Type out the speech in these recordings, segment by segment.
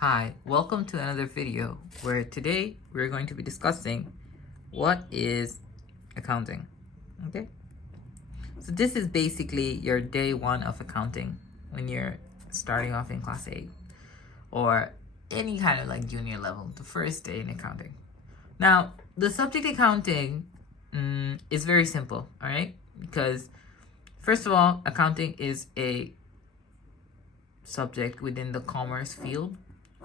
Hi, welcome to another video where today we're going to be discussing what is accounting. Okay, so this is basically your day one of accounting when you're starting off in class 8 or any kind of like junior level, the first day in accounting. Now, the subject accounting is very simple, all right? Because first of all, accounting is a subject within the commerce field,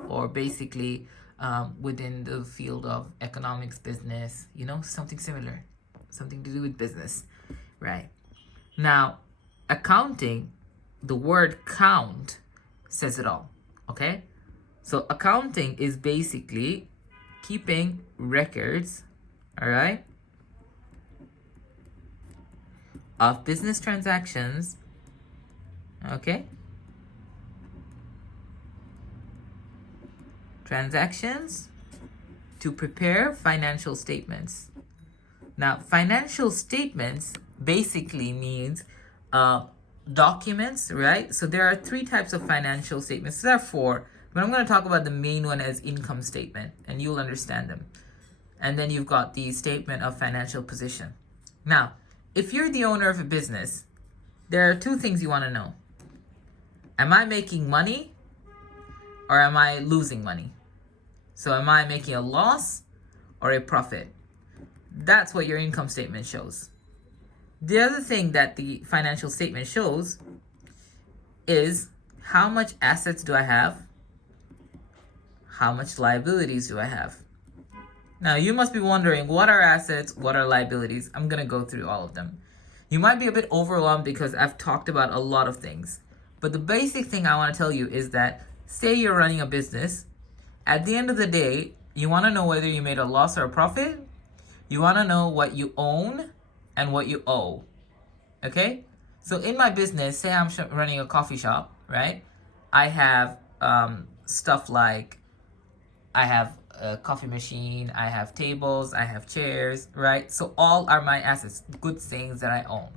or basically within the field of economics, business, something similar, something to do with business, right? Now, accounting, the word count says it all, okay? So accounting is basically keeping records, all right, of business transactions, okay? Transactions to prepare financial statements. Now, financial statements basically means documents, right? So there are 3 types of financial statements. There are 4, but I'm going to talk about the main one as income statement, and you'll understand them. And then you've got the statement of financial position. Now, if you're the owner of a business, there are 2 things you want to know. Am I making money or am I losing money? So am I making a loss or a profit? That's what your income statement shows. The other thing that the financial statement shows is how much assets do I have? How much liabilities do I have? Now, you must be wondering, what are assets? What are liabilities? I'm going to go through all of them. You might be a bit overwhelmed because I've talked about a lot of things. But the basic thing I want to tell you is that, say you're running a business. At the end of the day, you want to know whether you made a loss or a profit. You want to know what you own and what you owe. Okay? So in my business, say I'm running a coffee shop, right? I have stuff like I have a coffee machine, I have tables, I have chairs, right? So all are my assets, good things that I own.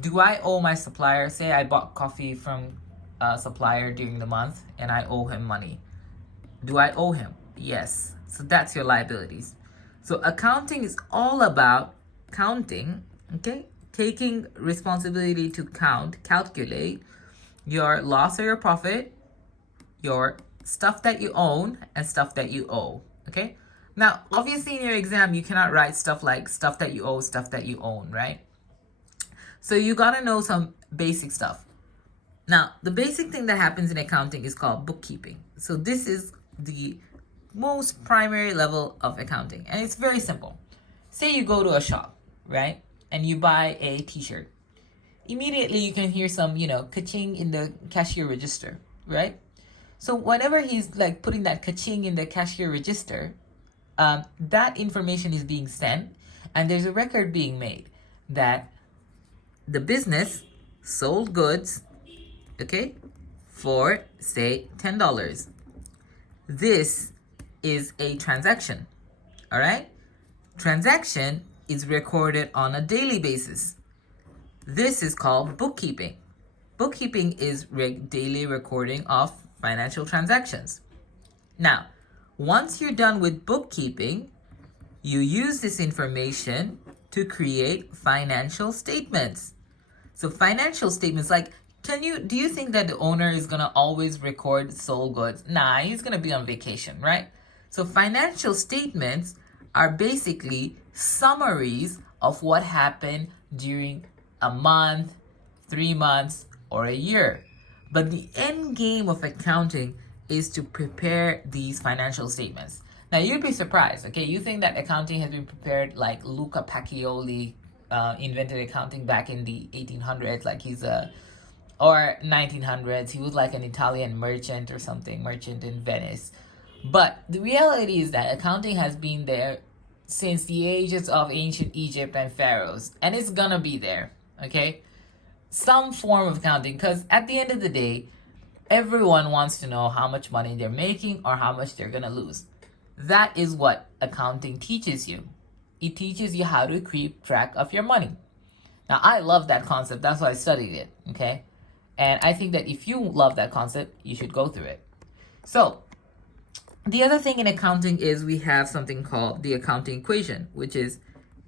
Do I owe my supplier? Say I bought coffee from a supplier during the month and I owe him money. Do I owe him? Yes. So that's your liabilities. So accounting is all about counting, okay? Taking responsibility to calculate your loss or your profit, your stuff that you own, and stuff that you owe, okay? Now, obviously in your exam, you cannot write stuff like stuff that you owe, stuff that you own, right? So you gotta know some basic stuff. Now, the basic thing that happens in accounting is called bookkeeping. So this is the most primary level of accounting, and it's very simple. Say you go to a shop, right, and you buy a t-shirt. Immediately you can hear some ka-ching in the cashier register, right? So whenever he's like putting that ka-ching in the cashier register, that information is being sent, and there's a record being made that the business sold goods, okay, for say $10. This is a transaction, all right? Transaction is recorded on a daily basis. This is called bookkeeping. Bookkeeping is daily recording of financial transactions. Now, once you're done with bookkeeping, you use this information to create financial statements. So financial statements, like, do you think that the owner is gonna always record sold goods? Nah, he's gonna be on vacation, right? So financial statements are basically summaries of what happened during a month, 3 months, or a year. But the end game of accounting is to prepare these financial statements. Now, you'd be surprised, okay? You think that accounting has been prepared like Luca Pacioli invented accounting back in the 1800s, like or 1900s. He was like an Italian merchant or something, merchant in Venice. But the reality is that accounting has been there since the ages of ancient Egypt and pharaohs, and it's gonna be there, okay? Some form of accounting, because at the end of the day, everyone wants to know how much money they're making or how much they're gonna lose. That is what accounting teaches you. It teaches you how to keep track of your money. Now, I love that concept. That's why I studied it, okay? And I think that if you love that concept, you should go through it. So the other thing in accounting is we have something called the accounting equation, which is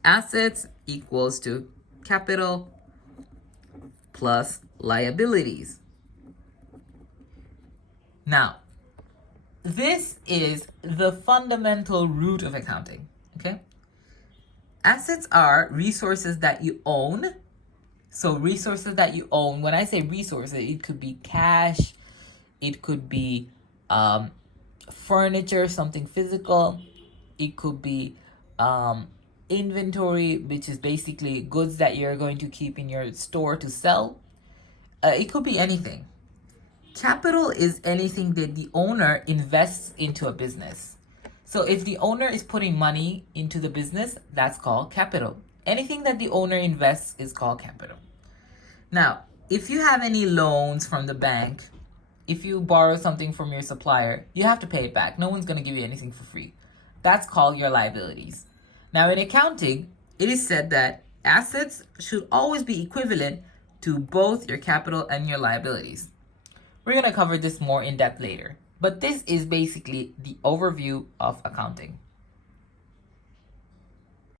assets equals to capital plus liabilities. Now, this is the fundamental root of accounting, okay? Assets are resources that you own. So resources that you own, when I say resources, it could be cash, it could be furniture, something physical, it could be inventory, which is basically goods that you're going to keep in your store to sell. It could be anything. Capital is anything that the owner invests into a business. So if the owner is putting money into the business, that's called capital. Anything that the owner invests is called capital. Now, if you have any loans from the bank, if you borrow something from your supplier, you have to pay it back. No one's going to give you anything for free. That's called your liabilities. Now, in accounting, it is said that assets should always be equivalent to both your capital and your liabilities. We're going to cover this more in depth later, but this is basically the overview of accounting.